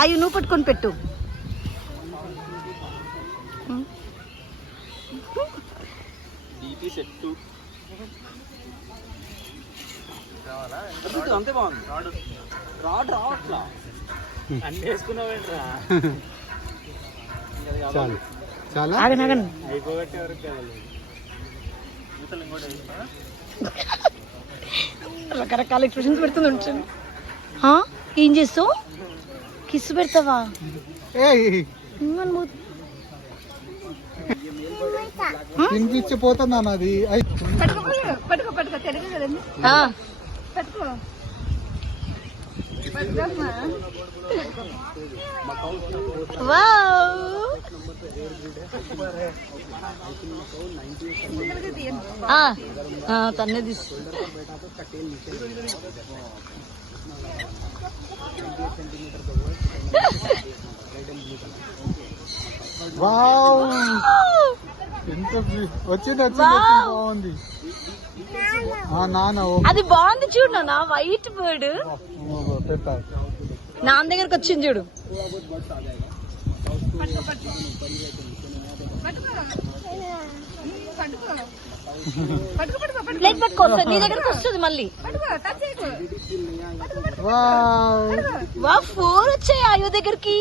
అయ్యి నువ్వు పట్టుకొని పెట్టు. అంతే బాగుంది. రాడ్ రావట్లా అన్ని వేసుకున్నావేంట్రా? చాలా అయిపోగొట్టే వరకు రకరకాల ఎక్స్ప్రెషన్స్ పెడుతుంది ఉంచండి. ఏం చేస్తావు? కిస్ పెడతావా? తినిపించిపోతున్నా అది. పట్టుకో పట్టుకో తెలుగు కదండి. పట్టుకో తన్నే తీసు. ఎంత వచ్చింది బాగుంది. అది బాగుంది చూడు నాన్న, వైట్ బర్డ్. నాన్న దగ్గరకు వచ్చింది చూడు. ప్లేట్ పట్టుకో, నీ దగ్గరకు వస్తుంది మళ్ళీ. 4 వచ్చాయి ఆయో దగ్గరికి.